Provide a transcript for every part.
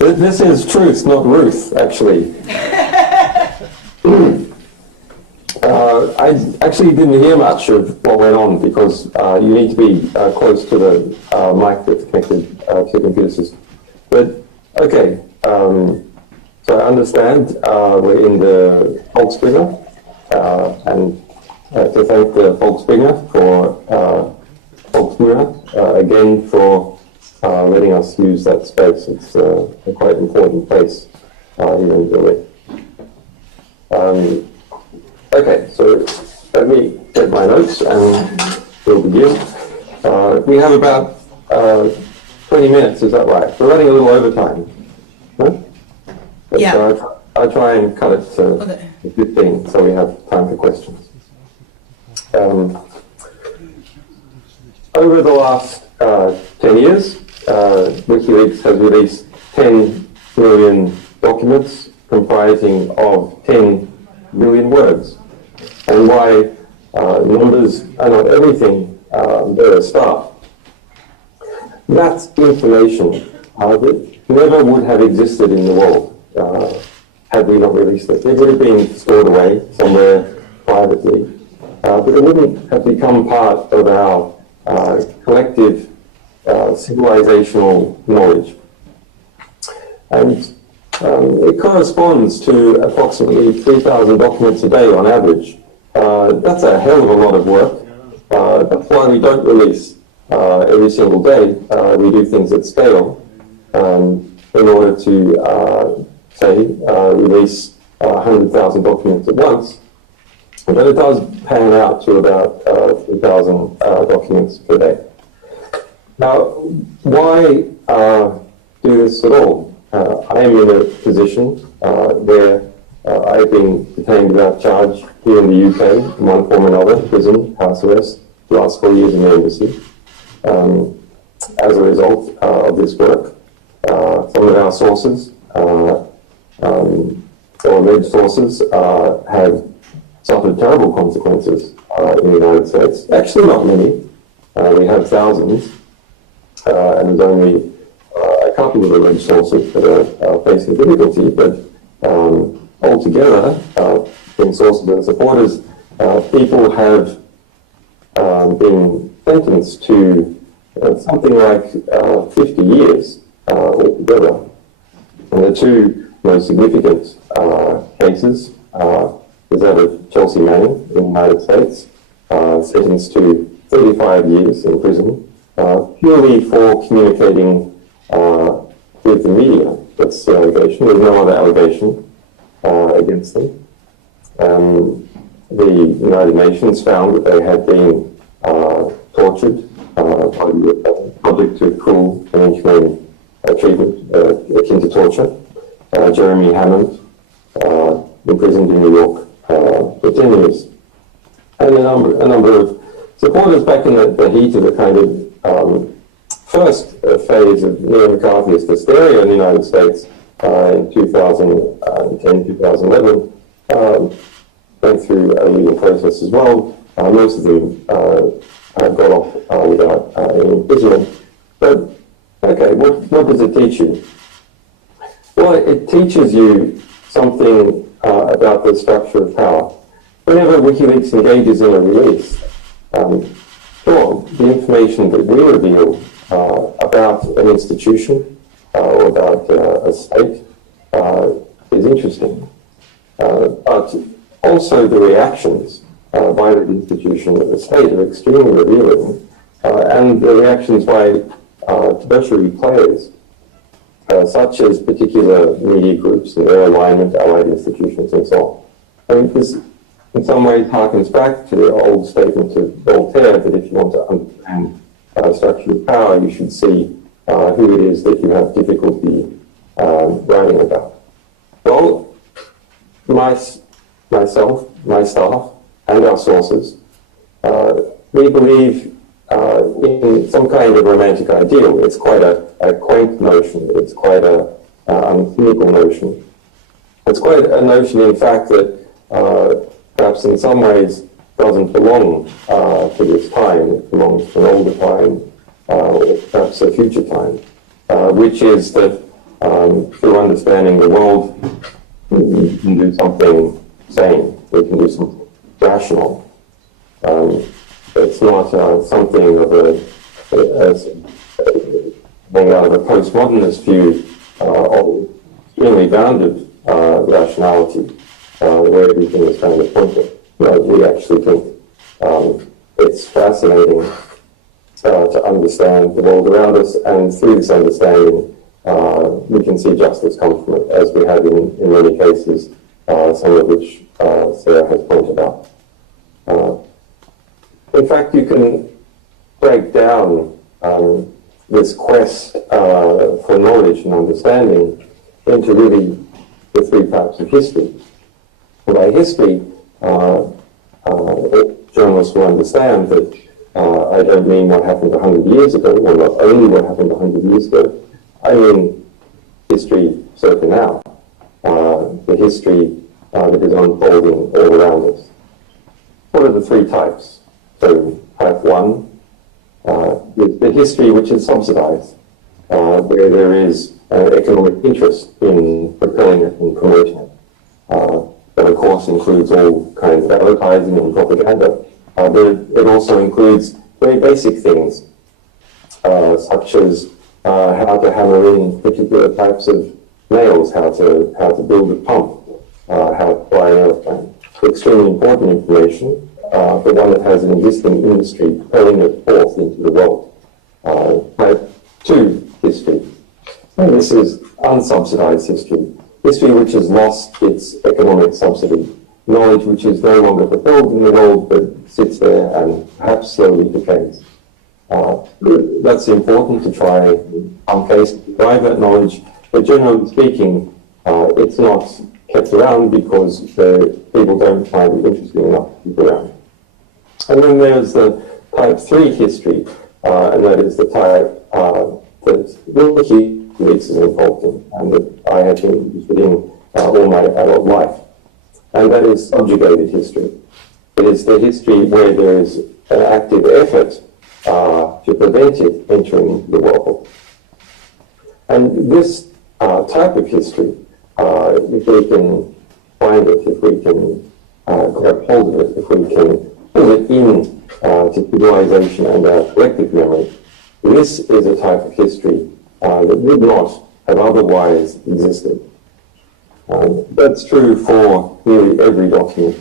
This is truth, not Ruth, actually. I actually didn't hear much of what went on because you need to be close to the mic that's connected to the computer system. But, okay, so I understand we're in the Volksbringer, and to thank the Volksbringer for again for letting us use that space. It's a quite important place here in Berlin. Okay, so let me get my notes and we'll begin. We have about 20 minutes, is that right? We're running a little overtime. No? But, yeah. I'll try and cut it to 15 so we have time for questions. Over the last 10 years, WikiLeaks has released 10 million documents comprising of 10 million words. And why numbers are not everything, they're a start. That's information that never would have existed in the world had we not released it. It would have been stored away somewhere privately, but it wouldn't have become part of our collective civilizational knowledge. And it corresponds to approximately 3,000 documents a day on average. That's a hell of a lot of work. That's why we don't release every single day. We do things at scale in order to, say, release 100,000 documents at once. But it does pan out to about 3,000 documents per day. Now, why do this at all? I am in a position where I've been detained without charge here in the UK, in one form or another, prison, house arrest, the last 4 years in the embassy. As a result of this work, some of our sources, or alleged sources, have suffered terrible consequences in the United States. Actually, not many. We have thousands, and there's only a couple of alleged sources that are facing difficulty, but altogether, in sources and supporters, people have been sentenced to something like 50 years altogether. And the two most significant cases is that of Chelsea Manning in the United States, sentenced to 35 years in prison, purely for communicating with the media. That's the allegation. There's no other allegation against them. The United Nations found that they had been tortured subject to cruel and inhumane treatment akin to torture. Jeremy Hammond, imprisoned in New York for 10 years. And a number of supporters back in the heat of the kind of first phase of neo-McCarthyist hysteria in the United States in 2010, 2011, went through a legal process as well. Most of them got off without any imprisonment. But, okay, what does it teach you? Well, it teaches you something about the structure of power. Whenever WikiLeaks engages in a release, sure, the information that we reveal about an institution or about a state is interesting. But also the reactions by the institution of the state are extremely revealing, and the reactions by tertiary players, such as particular media groups and their alignment, allied institutions, and so on. I mean, this in some ways harkens back to the old statement of Voltaire that if you want to understand structure of power, you should see who it is that you have difficulty writing about. Well, myself, my staff, and our sources, we believe in some kind of romantic ideal. It's quite a quaint notion. It's quite a cynical notion. It's quite a notion, in fact, that perhaps in some ways doesn't belong to this time. It belongs to an older time, or perhaps a future time, which is that through understanding the world, we can do something sane, we can do something rational. It's not something of being out of a postmodernist view of extremely bounded rationality, where everything is kind of pointed. We actually think it's fascinating to understand the world around us, and through this understanding, we can see justice come from it, as we have in many cases, some of which Sarah has pointed out. In fact, you can break down this quest for knowledge and understanding into really the three types of history. By history, journalists will understand that I don't mean what happened 100 years ago, or not only what happened 100 years ago. I mean history circa now, the history that is unfolding all around us. What are the three types? So type one is the history which is subsidized, where there is economic interest in propelling it and promoting it. That of course includes all kinds of advertising and propaganda, but it also includes very basic things, such as how to hammer in particular types of nails, how to build a pump, how to fly an airplane. Extremely important information, but one that has an existing industry propelling it forth into the world. Type two history. And this is unsubsidized history. History which has lost its economic subsidy. Knowledge which is no longer fulfilled in the world, but sits there and perhaps slowly decays. That's important to try, in some cases, to drive that knowledge, but generally speaking, it's not kept around because people don't find it interesting enough to keep around. And then there's the type 3 history, and that is the type that WikiLeaks is involved in, and that I have been interested in all my adult life. And that is subjugated history. It is the history where there is an active effort to prevent it entering into the world. And this type of history, if we can find it, if we can grab hold of it, if we can pull it in to civilization and our collective memory, this is a type of history that would not have otherwise existed. That's true for nearly every document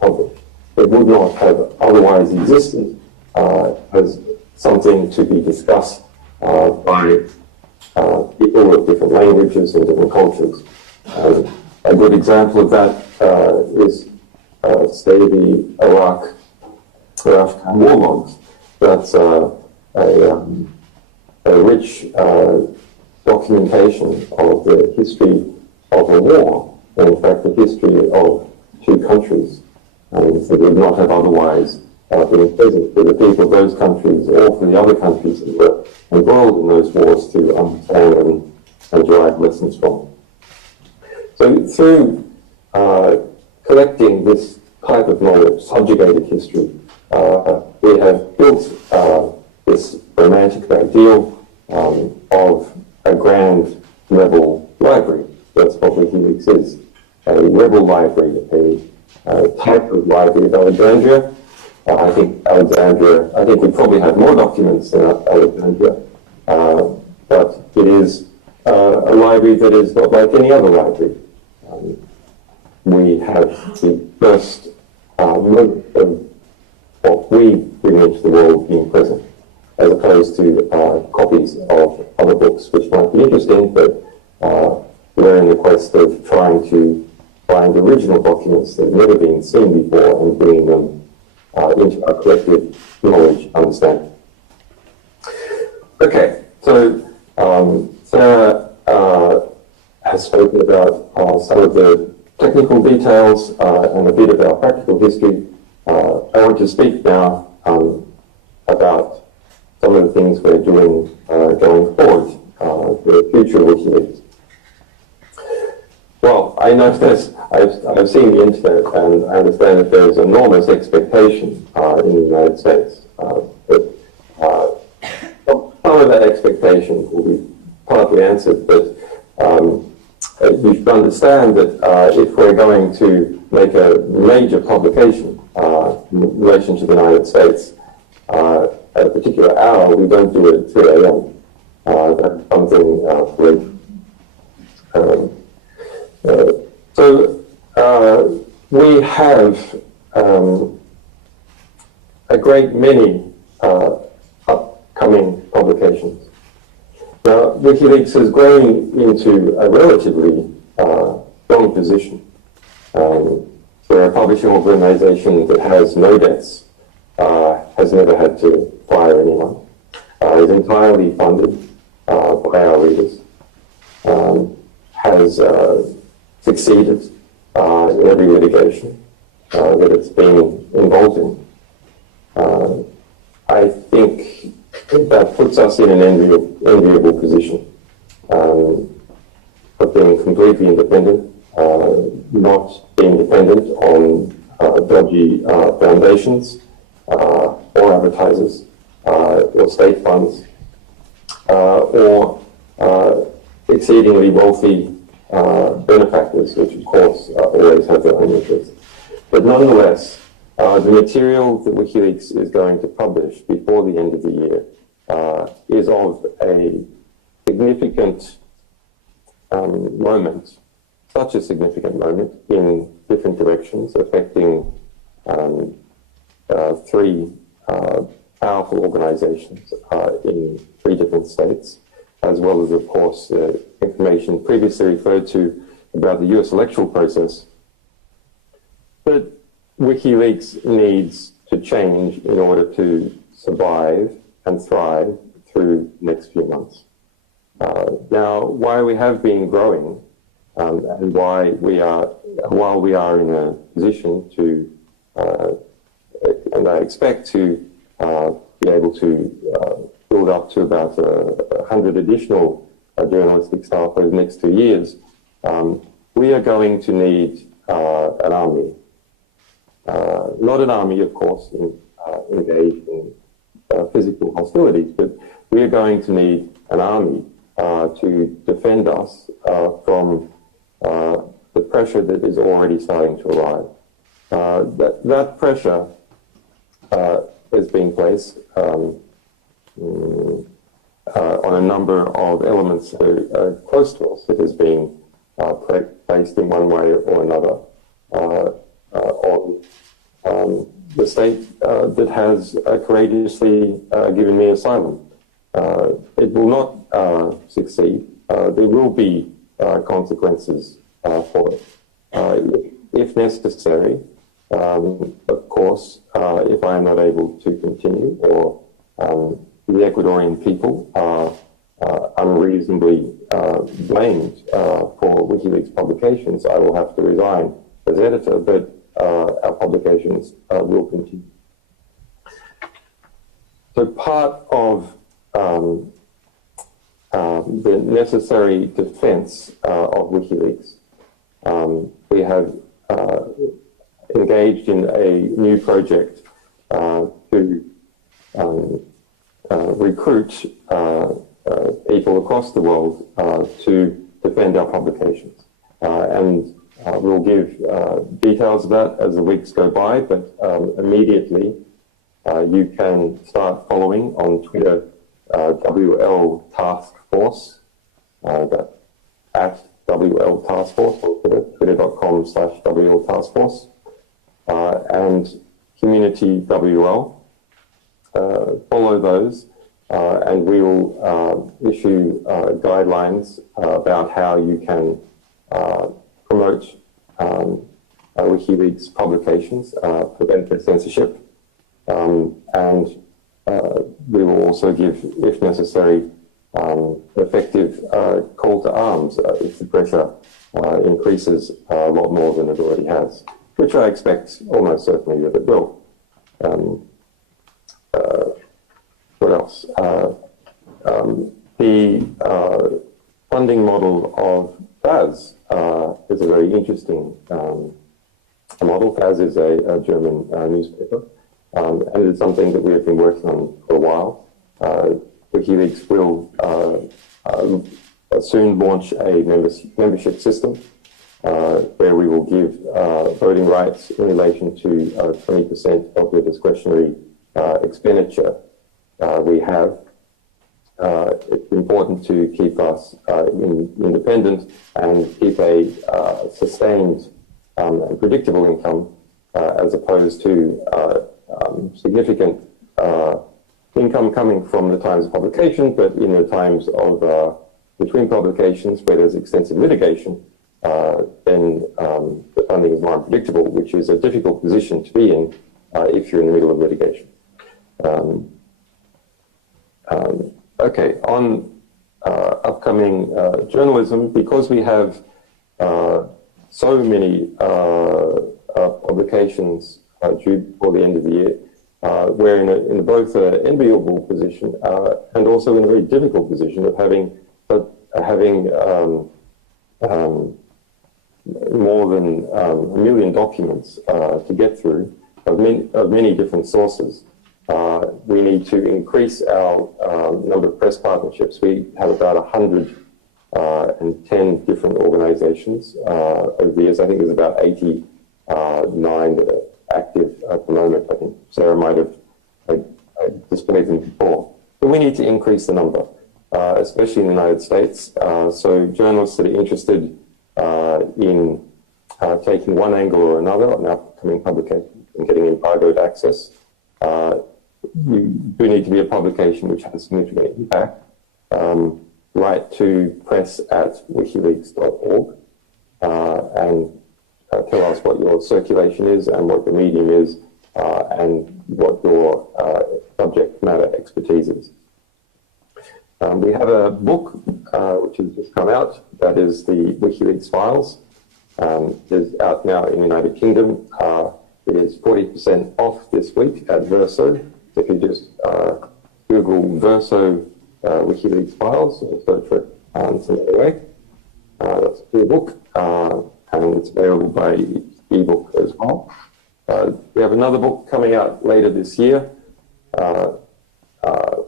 published. It would not have otherwise existed as something to be discussed by people of different languages and different cultures. A good example of that is, say, the Iraq or Afghan war logs. That's a rich documentation of the history of a war, and in fact the history of two countries, that would not have otherwise been present for the people of those countries or for the other countries that were embroiled in those wars to understand and derive lessons from. So through collecting this type of knowledge, subjugated history, we have built this romantic ideal of a grand rebel library. That's what WikiLeaks is. A rebel library, a type of library of Alexandria. I think we probably have more documents than Alexandria, but it is a library that is not like any other library. We have the first moment of what we bring into the world being present, as opposed to copies of other books, which might be interesting, but we're in the quest of trying to find original documents that have never been seen before and bringing them into our collective knowledge understanding. Okay, so Sarah has spoken about some of the technical details and a bit about practical history. I want to speak now about some of the things we're doing going forward, the future of WikiLeaks. Well, I know this. I've seen the internet, and I understand that there is enormous expectation in the United States. But some of that expectation will be partly answered, but You should understand that if we're going to make a major publication in relation to the United States at a particular hour, we don't do it at 3 a.m. That's something we have a great many upcoming publications. Now, WikiLeaks has grown into a relatively strong position. We're a publishing organization that has no debts, has never had to fire anyone, is entirely funded by our readers, has succeeded in every litigation that it's been involved in. I think that puts us in an enviable position of being completely independent, not being dependent on dodgy foundations or advertisers or state funds or exceedingly wealthy benefactors, which of course always have their own interests. But nonetheless, the material that WikiLeaks is going to publish before the end of the year is of a significant moment, such a significant moment in different directions, affecting three powerful organizations in 3 different states, as well as, of course, information previously referred to about the US electoral process. But WikiLeaks needs to change in order to survive and thrive through the next few months. Now, why we have been growing and why while we are in a position to, and I expect to be able to build up to about 100 additional journalistic staff over the next 2 years, we are going to need an army. Not an army, of course, engaged in physical hostilities, but we are going to need an army to defend us from the pressure that is already starting to arrive. That pressure has been placed on a number of elements that are close to us. It has been placed in one way or another on the state that has courageously given me asylum. It will not succeed. There will be consequences for it. If necessary, of course, if I am not able to continue or the Ecuadorian people are unreasonably blamed for WikiLeaks publications, I will have to resign as editor, but our publications will continue. So part of the necessary defense of WikiLeaks, we have engaged in a new project to recruit people across the world to defend our publications. And we'll give details of that as the weeks go by, but immediately you can start following on Twitter WL Task Force, at WL Task Force on Twitter, twitter.com/WL Task Force, and Community WL. Follow those, and we will issue guidelines about how you can promote WikiLeaks publications, prevent censorship, and we will also give, if necessary, effective call to arms if the pressure increases a lot more than it already has, which I expect almost certainly that it will. What else? The funding model of FAS is a very interesting model. FAS is a German newspaper, and it's something that we have been working on for a while. WikiLeaks will soon launch a membership system where we will give voting rights in relation to 20% of the discretionary expenditure we have. It's important to keep us independent and keep a sustained and predictable income as opposed to significant income coming from the times of publication, but in the times of between publications where there's extensive litigation, then the funding is more unpredictable, which is a difficult position to be in if you're in the middle of litigation. Okay, on upcoming journalism, because we have so many publications due before the end of the year, we're in both an enviable position and also in a very difficult position of having more than 1 million documents to get through of many different sources. We need to increase our number of press partnerships. We have about 110 different organizations over the years. I think there's about 89 that are active at the moment. I think Sarah might have displayed them before. But we need to increase the number, especially in the United States. So journalists that are interested in taking one angle or another on upcoming publication and getting embargoed access, you do need to be a publication which has significant impact. Write to press@wikileaks.org and tell us what your circulation is and what your medium is and what your subject matter expertise is. We have a book which has just come out, that is the WikiLeaks Files. It is out now in the United Kingdom. It is 40% off this week at Verso. If you just Google Verso WikiLeaks Files and search for it some other way, that's a free book, and it's available by ebook as well. We have another book coming out later this year.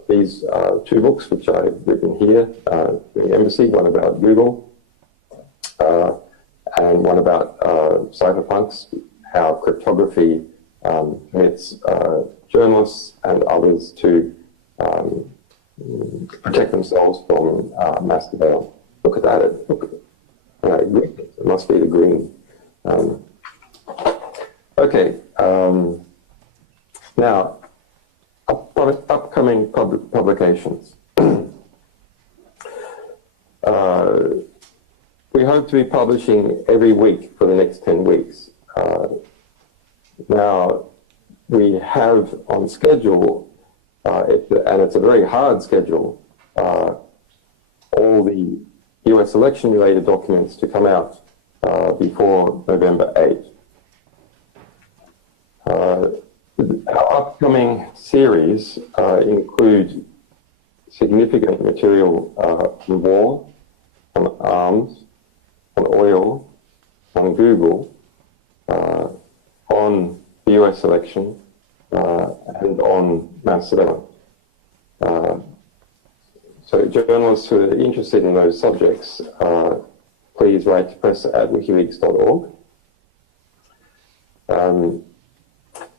These two books, which I've written here in the embassy, one about Google and one about cypherpunks, how cryptography permits journalists and others to protect themselves from mass surveillance. Look at that. It must be the green. Okay. Now, upcoming publications. We hope to be publishing every week for the next 10 weeks. Now, we have on schedule, and it's a very hard schedule, all the US election-related documents to come out before November 8th. Our upcoming series include significant material on war, on arms, on oil, on Google, on the US election, and on mass surveillance. So journalists who are interested in those subjects, please write to press@wikileaks.org.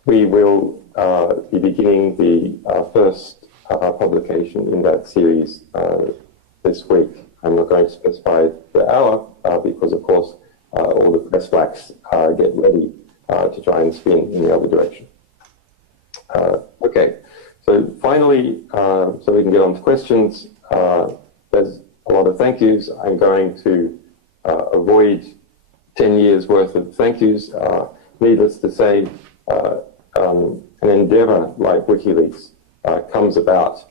We will be beginning the first publication in that series this week. I'm not going to specify the hour because, of course, all the press blacks get ready to try and spin in the other direction. Okay, so finally, so we can get on to questions, there's a lot of thank yous. I'm going to avoid 10 years worth of thank yous. Needless to say, an endeavor like WikiLeaks comes about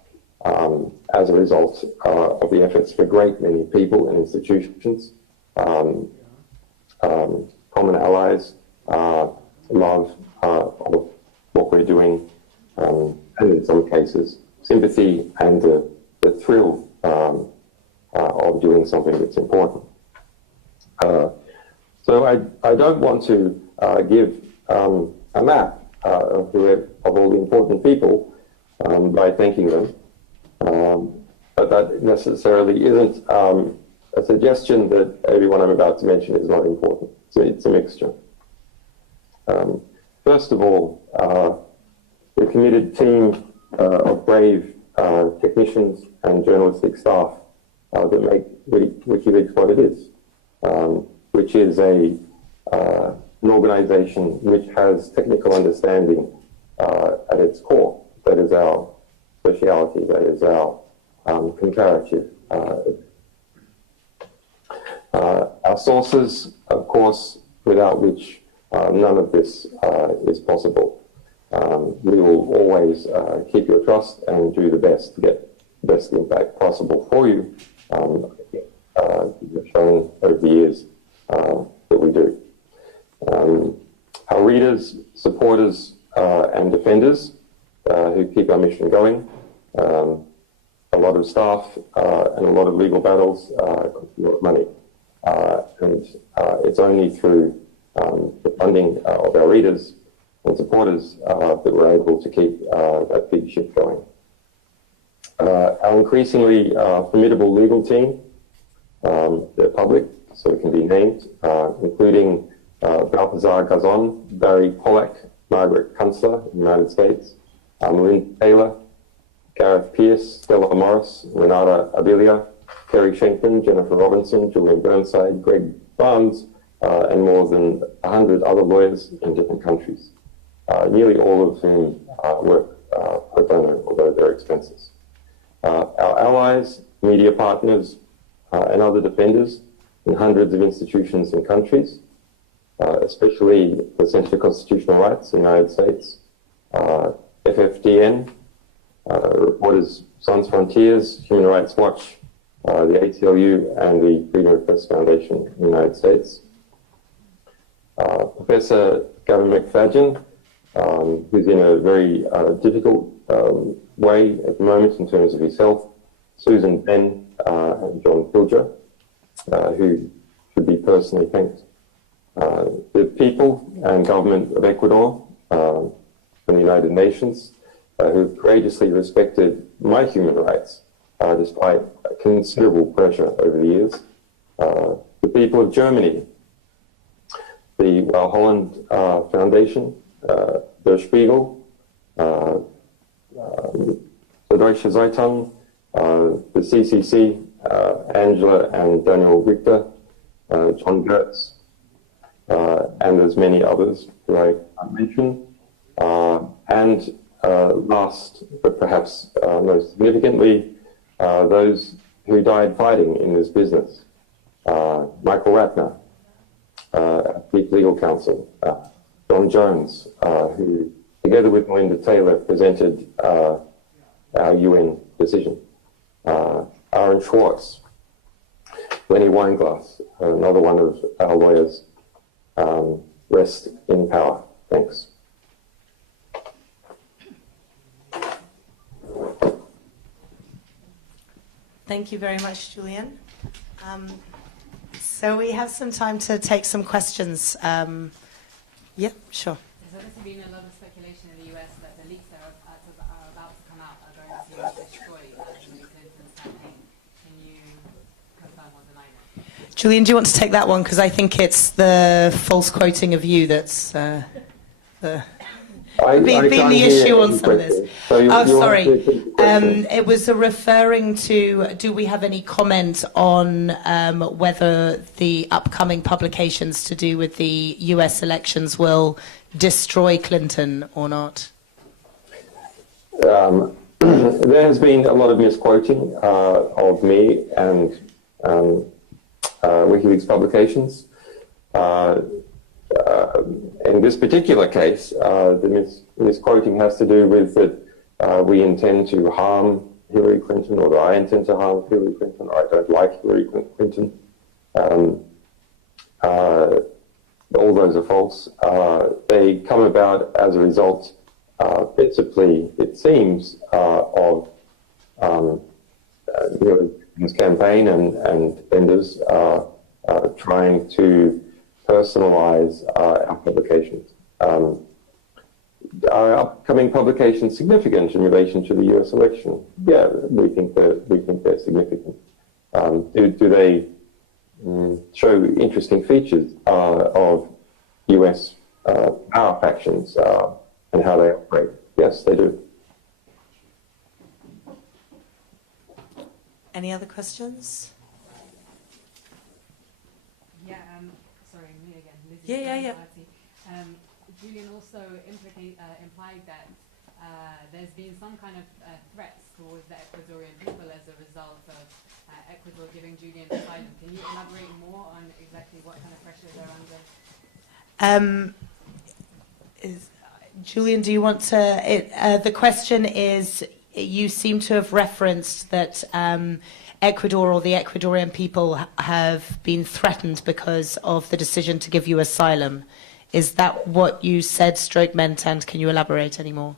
as a result of the efforts of a great many people and institutions, common allies, love of what we're doing, and in some cases, sympathy and the thrill of doing something that's important. So I don't want to give a map of all the important people by thanking them, but that necessarily isn't a suggestion that everyone I'm about to mention is not important. So it's a mixture. First of all, the committed team of brave technicians and journalistic staff that make WikiLeaks what it is, which is an organization which has technical understanding at its core. That is our speciality, that is our comparative. Our sources, of course, without which none of this is possible. We will always keep your trust and do the best to get the best impact possible for you. We've shown over the years that we do. Our readers, supporters, and defenders who keep our mission going. A lot of staff and a lot of legal battles cost a lot of money. And it's only through the funding of our readers and supporters that we're able to keep that big ship going. Our increasingly formidable legal team, they're public, so it can be named, including Balthazar Gazon, Barry Pollack, Margaret Kunstler in the United States, Maureen Taylor, Gareth Pierce, Stella Morris, Renata Abilia, Kerry Schenkman, Jennifer Robinson, Julian Burnside, Greg Barnes, and more than 100 other lawyers in different countries, nearly all of whom work pro bono, although they're expenses. Our allies, media partners, and other defenders in hundreds of institutions and countries, especially the Center for Constitutional Rights in the United States, FFDN, Reporters Sans Frontiers, Human Rights Watch, the ACLU, and the Freedom of Press Foundation in the United States. Professor Gavin McFadgen, who's in a very difficult way at the moment in terms of his health, Susan Ben and John Pilger, who should be personally thanked. The people and government of Ecuador, from the United Nations, who have courageously respected my human rights despite considerable pressure over the years. The people of Germany, the Holland Foundation, Der Spiegel, the Deutsche Zeitung, the CCC, Angela and Daniel Richter, John Gertz, and there's many others who I can't mention. And last, but perhaps most significantly, those who died fighting in this business. Michael Ratner, Chief Legal Counsel, Don Jones, who together with Melinda Taylor presented our UN decision. Aaron Schwartz, Lenny Weinglass, another one of our lawyers, rest in power. Thanks. Thank you very much, Julian. So we have some time to take some questions. Yeah, sure. There's obviously been a lot of speculation in the US that the leaks that are about to come out are going to destroy Hillary Clinton's campaign. Can you confirm or deny that? Julian, do you want to take that one? Because I think it's the false quoting of you that's been the issue on some of this. So sorry. It was referring to, do we have any comment on whether the upcoming publications to do with the US elections will destroy Clinton or not? There has been a lot of misquoting of me and WikiLeaks publications. In this particular case, the misquoting has to do with that we intend to harm Hillary Clinton, or that I intend to harm Hillary Clinton, or I don't like Hillary Clinton. All those are false. They come about as a result, principally, it seems, of Hillary Clinton's campaign and defenders trying to personalize our publications. Our upcoming publications significant in relation to the U.S. election? Yeah, we think they're significant. Do they show interesting features of US power factions and how they operate. Yes, they do. Any other questions? Yeah, sorry, me again. Lizzie Yeah. Julian also implied that there's been some kind of threats towards the Ecuadorian people as a result of Ecuador giving Julian asylum. Can you elaborate more on exactly what kind of pressure they're under? Julian, do you want to? The question is, you seem to have referenced that Ecuador or the Ecuadorian people have been threatened because of the decision to give you asylum. Is that what you said, stroke meant, and can you elaborate any more?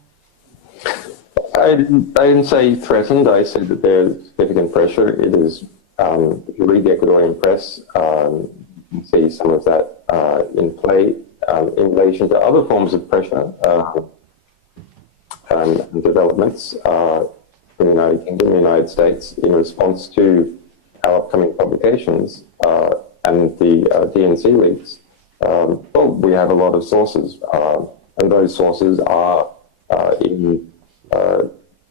I didn't say threatened. I said that there's significant pressure. It is, if you read the Ecuadorian press, you can see some of that in play in relation to other forms of pressure and developments in the United Kingdom, the United States, in response to our upcoming publications and the DNC leaks. Well, we have a lot of sources, and those sources are in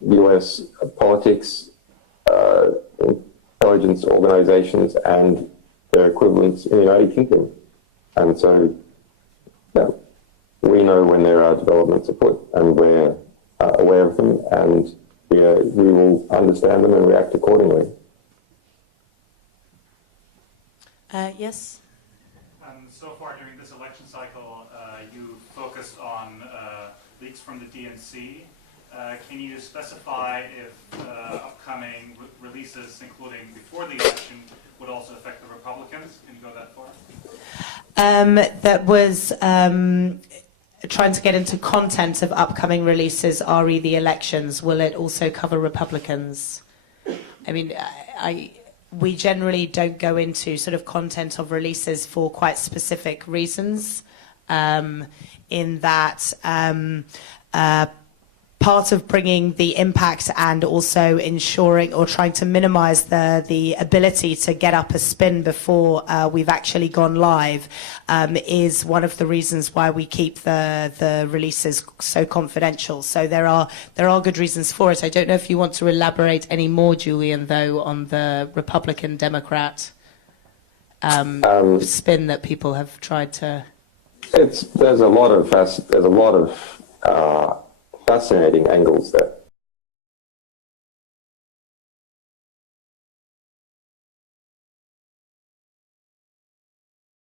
US politics, intelligence organizations, and their equivalents in the United Kingdom. And so, yeah, we know when there are developments afoot, and we're aware of them, and we will understand them and react accordingly. Yes? So far during this election cycle, you focused on leaks from the DNC. Can you specify if upcoming releases, including before the election, would also affect the Republicans? Can you go that far? That was trying to get into content of upcoming releases, re the elections. Will it also cover Republicans? I mean, we generally don't go into sort of content of releases for quite specific reasons, in that part of bringing the impact and also ensuring or trying to minimize the ability to get up a spin before we've actually gone live is one of the reasons why we keep the releases so confidential. So there are good reasons for it. I don't know if you want to elaborate any more, Julian, though, on the Republican Democrat spin that people have tried to. There's a lot of fascinating angles that